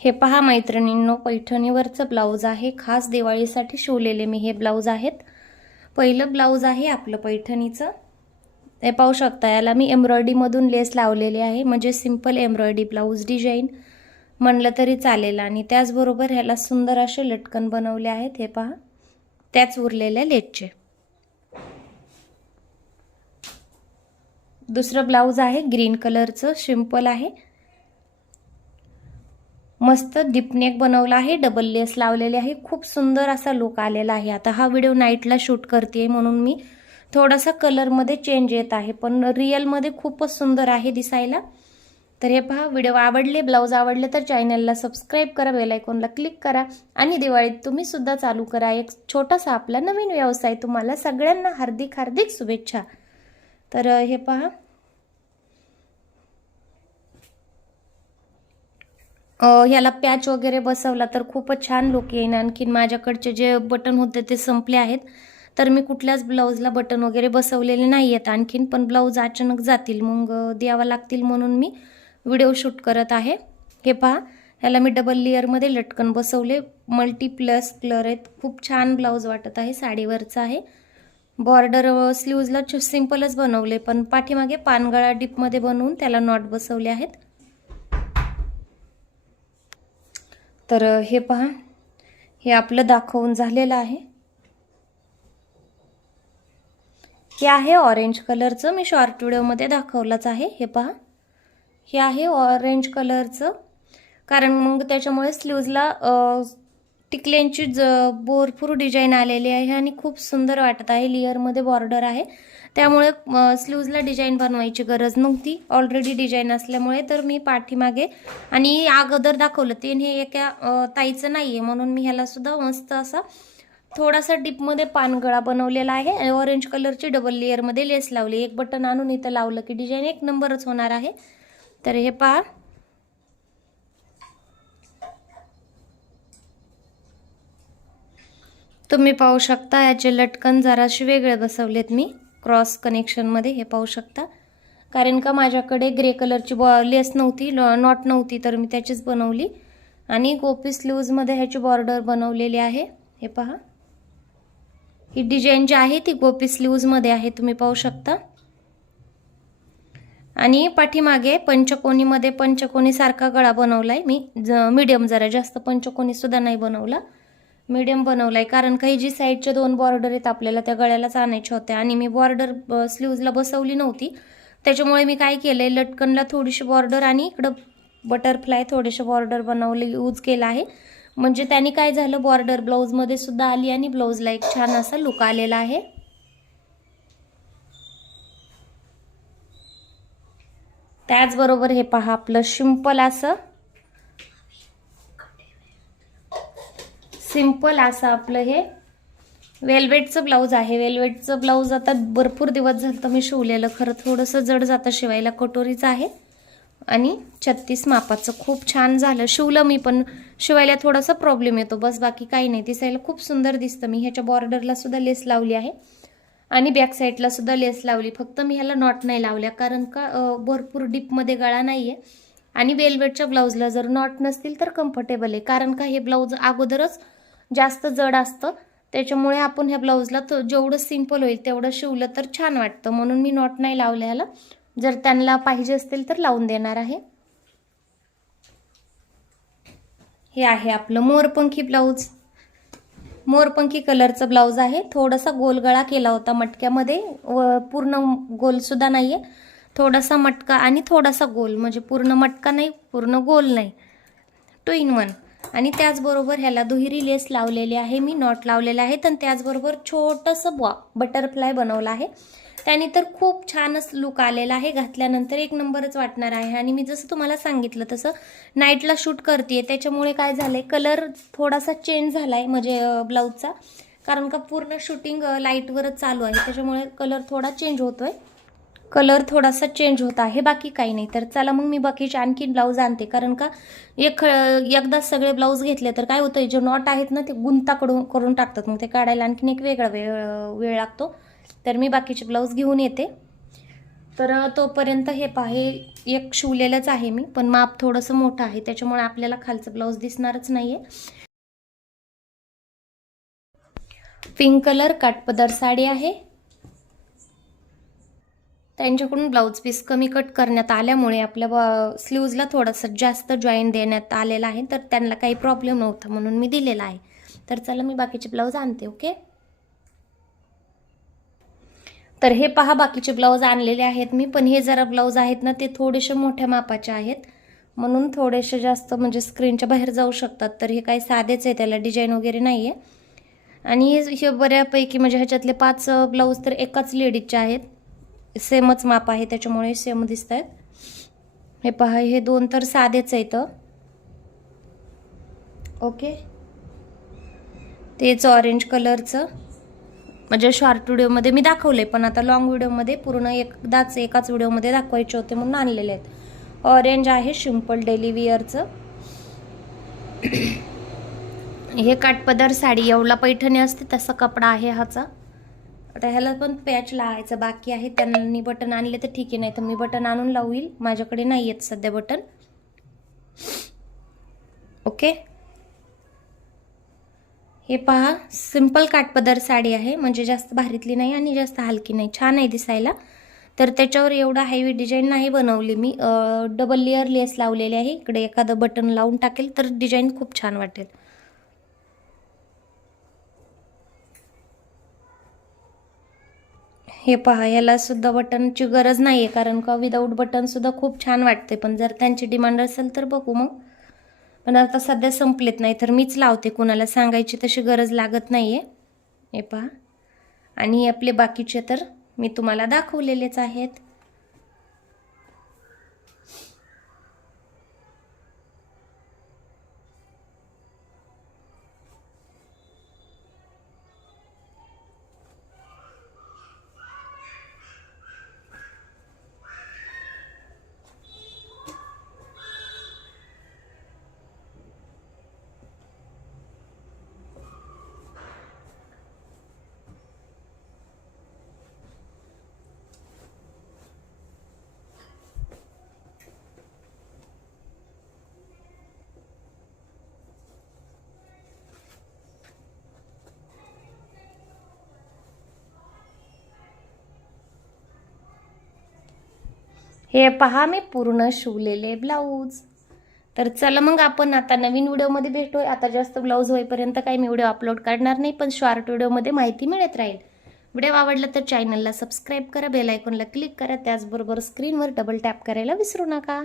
हे पहा मैत्रिणींनो, पैठणीवरचं ब्लाऊज आहे. खास दिवाळीसाठी शिवलेले मी हे ब्लाऊज आहेत. पहिलं ब्लाऊज आहे आपलं पैठणीचं. हे पाहू शकता, याला मी एम्ब्रॉयडरीमधून लेस लावलेली आहे, म्हणजे सिंपल एम्ब्रॉयडरी ब्लाऊज डिझाईन म्हणलं तरी चालेल. आणि त्याचबरोबर ह्याला सुंदर असे लटकन बनवले आहेत. हे पहा, त्याच उरलेल्या लेसचे. दुसरं ब्लाऊज आहे ग्रीन कलरचं, सिंपल आहे. मस्त डीपनेक बनवला आहे, डबल लेस लावलेले आहे. खूप सुंदर असा लुक आलेला आहे. आता हा व्हिडिओ नाईटला शूट करते म्हणून मी थोडासा कलरमध्ये चेंज येत आहे, पण रिअलमध्ये खूपच सुंदर आहे दिसायला. तर हे पहा, व्हिडिओ आवडले, ब्लाऊज आवडले तर चॅनलला सबस्क्राईब करा, बेल आयकॉनला क्लिक करा आणि दिवाळीत तुम्ही सुद्धा चालू करा एक छोटासा आपला नवीन व्यवसाय. तुम्हाला सगळ्यांना हार्दिक हार्दिक शुभेच्छा. तर हे पहा, ह्याला पॅच वगैरे बसवला तर खूपच छान लुक येईल. आणखीन माझ्याकडचे जे बटन होते ते संपले आहेत, तर मी कुठल्याच ब्लाऊजला बटन वगैरे बसवलेले नाही आहेत आणखीन, पण ब्लाऊज अचानक जातील मग द्यावा लागतील म्हणून मी व्हिडिओ शूट करत आहे. हे पहा, ह्याला मी डबल लेअरमध्ये लटकन बसवले, मल्टी प्लस कलर आहेत. खूप छान ब्लाऊज वाटत आहे, साडीवरचा आहे. बॉर्डर स्लीव्जला सिंपलच बनवले, पण पाठीमागे पानगळा डीपमध्ये बनवून त्याला नॉट बसवले आहेत. तर हे पहा, हे आपलं दाखवून झालेलं आहे. हे आहे ऑरेंज कलरचं, मी शॉर्ट व्हिडिओमध्ये दाखवलंच आहे. हे पहा, हे आहे ऑरेंज कलरचं, कारण मग त्याच्यामुळे स्लीव्जला टिकल्यांची भरपूर डिझाईन आलेली आहे आणि खूप सुंदर वाटत आहे. लेअरमध्ये बॉर्डर आहे, त्यामुळे स्लीव्जला डिझाईन बनवायची गरज नव्हती, ऑलरेडी डिझाईन असल्यामुळे. तर मी पाठीमागे आणि अगोदर दाखवलं ते हे एका ताईचं नाही आहे, म्हणून मी ह्याला सुद्धा मस्त असा थोडासा डीपमध्ये पानगळा बनवलेला आहे. ऑरेंज कलरची डबल लेअरमध्ये लेस लावली, एक बटन आणून इथं लावलं की डिझाईन एक नंबरच होणार आहे. तर हे पहा, तुम्ही पाहू शकता याचे लटकन जराशे वेगळे बसवलेत मी क्रॉस कनेक्शनमध्ये. हे पाहू शकता, कारण का माझ्याकडे ग्रे कलरची लेस नव्हती, नॉट नव्हती, तर मी त्याचीच बनवली. आणि गोपी स्लीव्जमध्ये ह्याची बॉर्डर बनवलेली आहे. हे पहा, ही डिझाईन जी आहे ती गोपी स्लीव्जमध्ये आहे, तुम्ही पाहू शकता. आणि पाठीमागे पंचकोनीमध्ये पंचकोनी सारखा गळा बनवलाय मी, मीडियम, जरा जास्त पंचकोनी सुद्धा नाही बनवला, मीडियम बनवलाय. कारण काही जी साईडच्या दोन बॉर्डर आहेत आपल्याला त्या गळ्यालाच आणायच्या होत्या आणि मी बॉर्डर स्लीव्जला बसवली नव्हती, त्याच्यामुळे मी काय केलंय, लटकनला थोडीशी बॉर्डर आणि इकडं बटरफ्लाय थोडेसे बॉर्डर बनवले, यूज केला आहे. म्हणजे त्याने काय झालं, बॉर्डर ब्लाऊजमध्ये सुद्धा आली आणि ब्लाऊजला एक छान असा लुक आलेला आहे. त्याचबरोबर हे पहा, आपलं सिंपल असं आपलं हे वेल्वेटचं ब्लाऊज आहे. वेल्वेटचं ब्लाऊज आता भरपूर दिवस झालं तर मी शिवलेलं, खरं थोडंसं जड जातं शिवायला, कटोरीचं आहे आणि 36 मापाचं. खूप छान झालं, शिवलं मी, पण शिवायला थोडासा प्रॉब्लेम येतो, बस बाकी काही नाही. दिसायला खूप सुंदर दिसतं. मी ह्याच्या बॉर्डरला सुद्धा लेस लावली आहे आणि बॅक साईडला सुद्धा लेस लावली, फक्त मी ह्याला नॉट नाही लावल्या, कारण का भरपूर डीपमध्ये गळा नाही आहे. आणि वेल्वेटच्या ब्लाऊजला जर नॉट नसतील तर कम्फर्टेबल आहे, कारण का हे ब्लाऊज अगोदरच जास्त जड असतं, त्याच्यामुळे आपण ह्या ब्लाऊजला जेवढं सिंपल होईल तेवढं शिवलं तर छान वाटतं, म्हणून मी नॉट नाही लावले ह्याला. जर त्यांना पाहिजे असतील तर लावून देणार आहे. हे आहे आपलं मोरपंखी ब्लाऊज, मोरपंखी कलरचं ब्लाऊज आहे. थोडासा गोल गळा केला होता मटक्यामध्ये, पूर्ण गोल सुद्धा नाहीये, थोडासा मटका आणि थोडासा गोल, म्हणजे पूर्ण मटका नाही पूर्ण गोल नाही, 2 in 1. आणि त्याचबरोबर ह्याला दुहेरी लेस लावलेली आहे मी, नॉट लावलेले आहेत. आणि त्याचबरोबर छोटंसं बटरफ्लाय बनवलं आहे, त्याने तर खूप छानच लुक आलेला आहे, घातल्यानंतर एक नंबरच वाटणार आहे. आणि मी जसं तुम्हाला सांगितलं तसं नाईटला शूट करते, त्याच्यामुळे काय झालंय, कलर थोडासा चेंज झालाय म्हणजे ब्लाऊजचा, कारण का पूर्ण शूटिंग लाईटवरच चालू आहे, त्याच्यामुळे कलर थोडा चेंज होतोय, कलर थोडासा चेंज होत आहे, बाकी काही नाही. तर चला मग मी बाकीचे आणखीन ब्लाऊज आणते, कारण का एकदाच सगळे ब्लाऊज घेतले तर काय होतंय, जे नॉट आहेत ना ते गुंता करून टाकतात, मग ते काढायला आणखीन एक वेगळा वेळ लागतो. तर मी बाकीचे ब्लाऊज घेऊन येते. तर तोपर्यंत हे पहा, हे एक शिवलेलंच आहे मी, पण माप थोडंसं मोठं आहे त्याच्यामुळे आपल्याला खालचं ब्लाऊज दिसणारच नाही आहे. पिंक कलर काठपदर साडी आहे. त्यांच्याकडून ब्लाऊज पीस कमी कट करण्यात आल्यामुळे आपल्या स्लीव्जला थोडंसं जास्त जॉईन देण्यात आलेला आहे, तर त्यांना काही प्रॉब्लेम नव्हता म्हणून मी दिलेला आहे. तर चला मी बाकीचे ब्लाऊज आणते. ओके, तर हे पहा बाकीचे ब्लाऊज आणलेले आहेत मी, पण हे जरा ब्लाऊज आहेत ना ते थोडेसे मोठ्या मापाचे आहेत, म्हणून थोडेसे जास्त म्हणजे स्क्रीनच्या बाहेर जाऊ शकतात. तर हे काही साधेच आहे, त्याला डिझाईन वगैरे नाही आहे. आणि हे बऱ्यापैकी म्हणजे ह्याच्यातले 5 ब्लाऊज तर एकाच लेडीजचे आहेत, सेमच माप आहे त्याच्यामुळे सेम दिसत आहेत. हे पहा, हे 2 तर साधेच आहेत. ओके, तेच ऑरेंज कलरचं म्हणजे शॉर्ट व्हिडिओमध्ये मी दाखवले, पण आता लॉंग व्हिडिओमध्ये पूर्ण एकदाच एकाच व्हिडिओमध्ये दाखवायचे होते म्हणून आणलेले आहेत. ऑरेंज आहे सिंपल डेली वेअरचं. हे काठपदर साडी येवला पैठणी असते तसा कपडा आहे ह्याचा. आता ह्याला पण पॅच लावायचं बाकी आहे, त्यांनी बटन आणले तर ठीक आहे, नाही तर मी बटन आणून लावील, माझ्याकडे नाही आहेत सध्या बटन. ओके, हे पहा सिंपल काठपदर साडी आहे, म्हणजे जास्त भारीतली नाही आणि जास्त हलकी नाही, छान आहे दिसायला. तर त्याच्यावर एवढा हेवी डिझाईन नाही बनवली मी, डबल लेअर लेस लावलेले आहे. इकडे एखादं बटन लावून टाकेल तर डिझाईन खूप छान वाटेल. हे पहा, याला सुद्धा बटनची गरज नाही आहे, कारण का विदाऊट बटन सुद्धा खूप छान वाटते, पण जर त्यांची डिमांड असेल तर बघू मग. पण आता सध्या संपलेत, नाही तर मीच लावते, कोणाला सांगायची तशी गरज लागत नाही आहे. हे पहा, आणि आपले बाकीचे तर मी तुम्हाला दाखवलेलेच आहेत. हे पहा मी पूर्ण शिवलेले ब्लाऊज. तर चला मग आपण आता नवीन व्हिडिओमध्ये भेटूया. आता जास्त ब्लाऊज होईपर्यंत काही मी व्हिडिओ अपलोड करणार नाही, पण शॉर्ट व्हिडिओमध्ये माहिती मिळत राहील. व्हिडिओ आवडला तर चॅनलला सबस्क्राईब करा, बेल आयकॉनला क्लिक करा, त्याचबरोबर स्क्रीनवर डबल टॅप करायला विसरू नका.